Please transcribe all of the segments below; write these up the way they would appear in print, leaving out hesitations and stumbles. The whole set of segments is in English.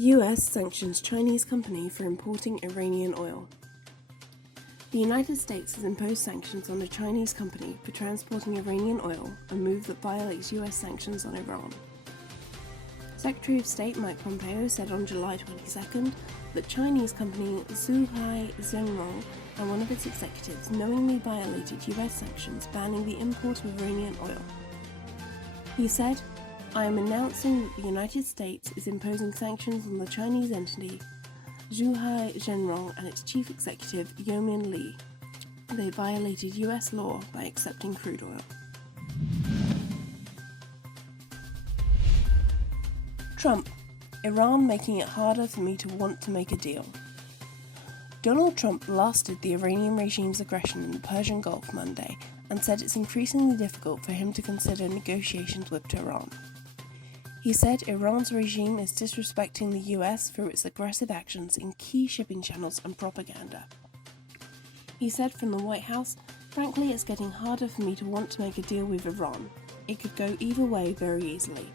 US sanctions Chinese company for importing Iranian oil. The United States has imposed sanctions on a Chinese company for transporting Iranian oil, a move that violates US sanctions on Iran. Secretary of State Mike Pompeo said on July 22nd that Chinese company Zhuhai Zhenrong and one of its executives knowingly violated US sanctions banning the import of Iranian oil. He said, "I am announcing that the United States is imposing sanctions on the Chinese entity Zhuhai Zhenrong and its chief executive Youmin Li. They violated US law by accepting crude oil." Trump, Iran making it harder for me to want to make a deal. Donald Trump blasted the Iranian regime's aggression in the Persian Gulf Monday and said it's increasingly difficult for him to consider negotiations with Tehran. He said Iran's regime is disrespecting the US through its aggressive actions in key shipping channels and propaganda. He said from the White House, "Frankly, it's getting harder for me to want to make a deal with Iran. It could go either way very easily."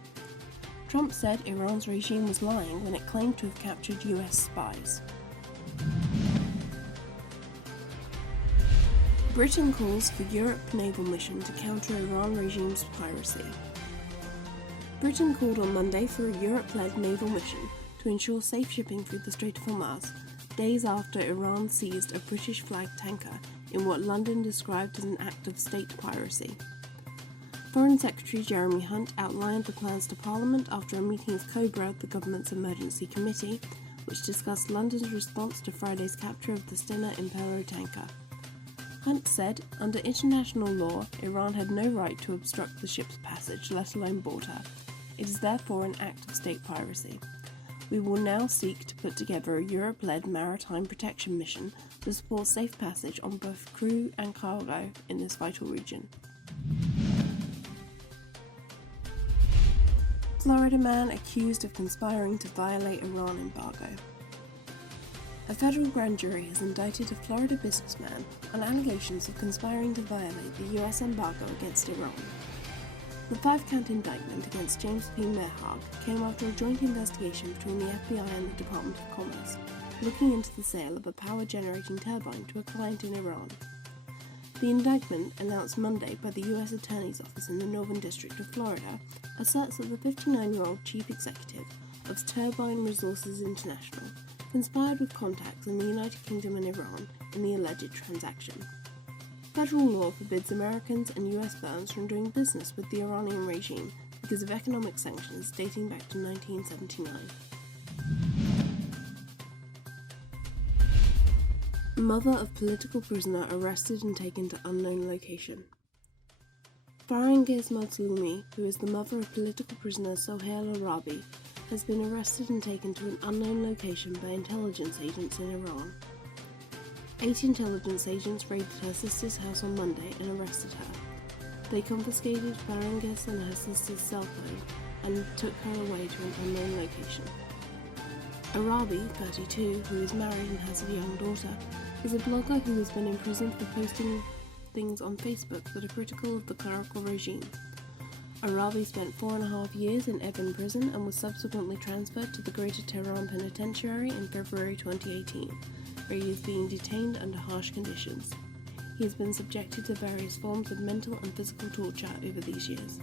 Trump said Iran's regime was lying when it claimed to have captured US spies. Britain calls for Europe naval mission to counter Iran regime's piracy. Britain called on Monday for a Europe-led naval mission to ensure safe shipping through the Strait of Hormuz, days after Iran seized a British-flagged tanker in what London described as an act of state piracy. Foreign Secretary Jeremy Hunt outlined the plans to Parliament after a meeting of COBRA, the government's emergency committee, which discussed London's response to Friday's capture of the Stena Impero tanker. Hunt said, under international law, Iran had no right to obstruct the ship's passage, let alone board her. It is therefore an act of state piracy. We will now seek to put together a Europe-led maritime protection mission to support safe passage on both crew and cargo in this vital region. Florida man accused of conspiring to violate Iran embargo. A federal grand jury has indicted a Florida businessman on allegations of conspiring to violate the US embargo against Iran. The 5-count indictment against James P. Merhag came after a joint investigation between the FBI and the Department of Commerce, looking into the sale of a power-generating turbine to a client in Iran. The indictment, announced Monday by the US Attorney's Office in the Northern District of Florida, asserts that the 59-year-old chief executive of Turbine Resources International conspired with contacts in the United Kingdom and Iran in the alleged transaction. Federal law forbids Americans and US firms from doing business with the Iranian regime because of economic sanctions dating back to 1979. Mother of political prisoner arrested and taken to unknown location. Farangiz Mazloumi, who is the mother of political prisoner Sohail Arabi, has been arrested and taken to an unknown location by intelligence agents in Iran. 8 intelligence agents raided her sister's house on Monday and arrested her. They confiscated Farangiz and her sister's cell phone and took her away to an unknown location. Arabi, 32, who is married and has a young daughter, is a blogger who has been imprisoned for posting things on Facebook that are critical of the clerical regime. Arabi spent 4.5 years in Evin prison and was subsequently transferred to the Greater Tehran Penitentiary in February 2018, where he is being detained under harsh conditions. He has been subjected to various forms of mental and physical torture over these years.